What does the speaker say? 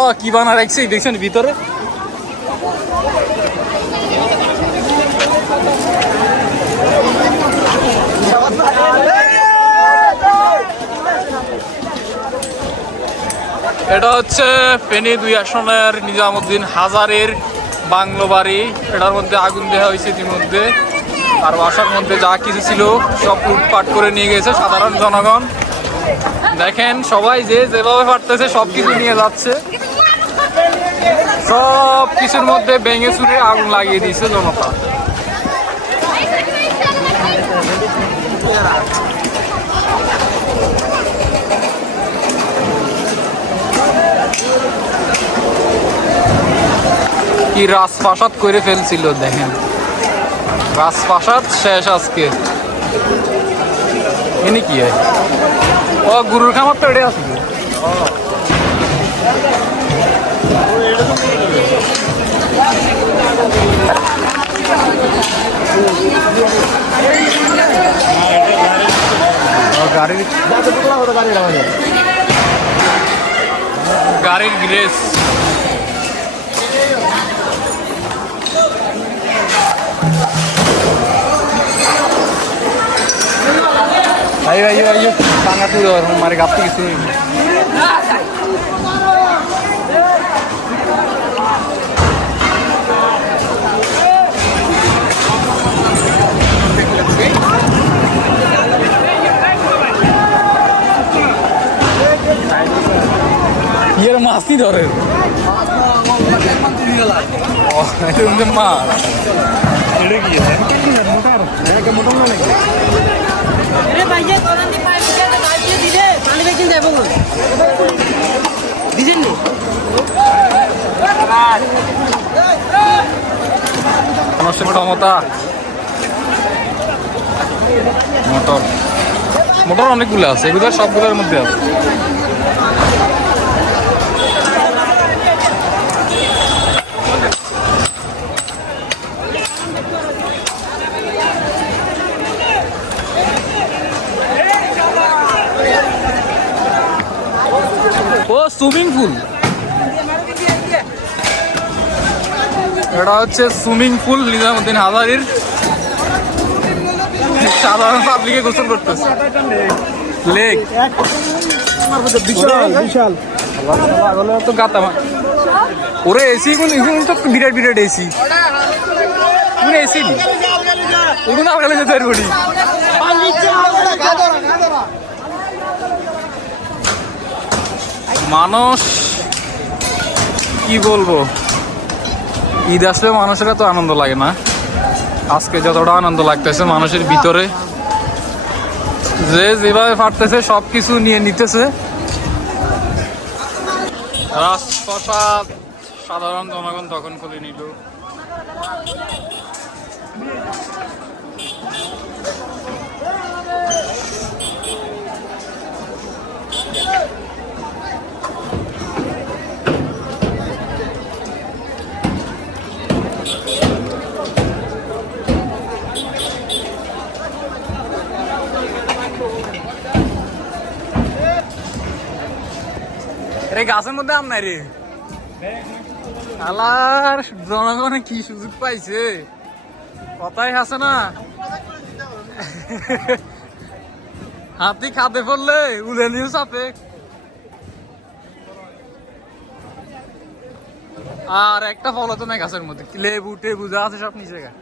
ও, কি বানা রাখছে? দেখছেন ভিতরে? এটা হচ্ছে ফেনি দুই আসনের নিজামুদ্দিন হাজারের বাংলো বাড়ি। এটার মধ্যে আগুন দেওয়া হয়েছে ইতিমধ্যে। আর বাসার মধ্যে যা কিছু ছিল সব লুটপাট করে নিয়ে গেছে সাধারণ জনগণ। দেখেন সবাই যে যেভাবে পারতেছে সব কিছু নিয়ে যাচ্ছে। সব কিছুর মধ্যে ভেঙে চুরে আগুন লাগিয়ে দিয়েছে জনতা। কি রাজপ্রাসাদ করে ফেলছিল, দেখেন। রাজপ্রাসাদ শেষ আজকে। এনে কি হয় ও, গুরুর খামার তো এটাই আছে। গাড়ির গাড়ির গ্রেস అయ్యో అయ్యో అయ్యో సంగతూరు మరి అప్పటికి సూ এর মাছই ধরে মাছ এটা কি মোটা মোটা পাইছে তোরান্তি পাই বিকেতে মোটর। মোটর অনেকগুলো আছে এগুলো সবগুলোর মধ্যে আছে। ও সুইমিং পুল। এটা হচ্ছে সুইমিং পুল নিজামুদ্দিন হাজারির। সাধারণ পাবলিকে গোসল করতেছে। লেক বিশাল। বিশাল। তো গাতা ওরে এসি কোন তো বিরাট বিরাট এসি কোন এসি নি এগুলো আপনার যেতে পারব নি। মানুষ, কি বলব? ঈদ আসলে মানুষের তো আনন্দ লাগে না। আজকে যতটা আনন্দ লাগতেছে মানুষের ভিতরে। যে যেভাবে পারতেছে সব কিছু নিয়ে নিতেছে। রাজপ্রসাদ, সাধারণ জনগণ তখন খুলে নিল। আম কি সুযোগ পাইছে? কথাই আছে না। হাতি খাতে পড়লে উলে নিয়ে চাপে। আর একটা ফল তো নাই গাছের মধ্যে। লেবু টেবু যা আছে সব নিচে গা।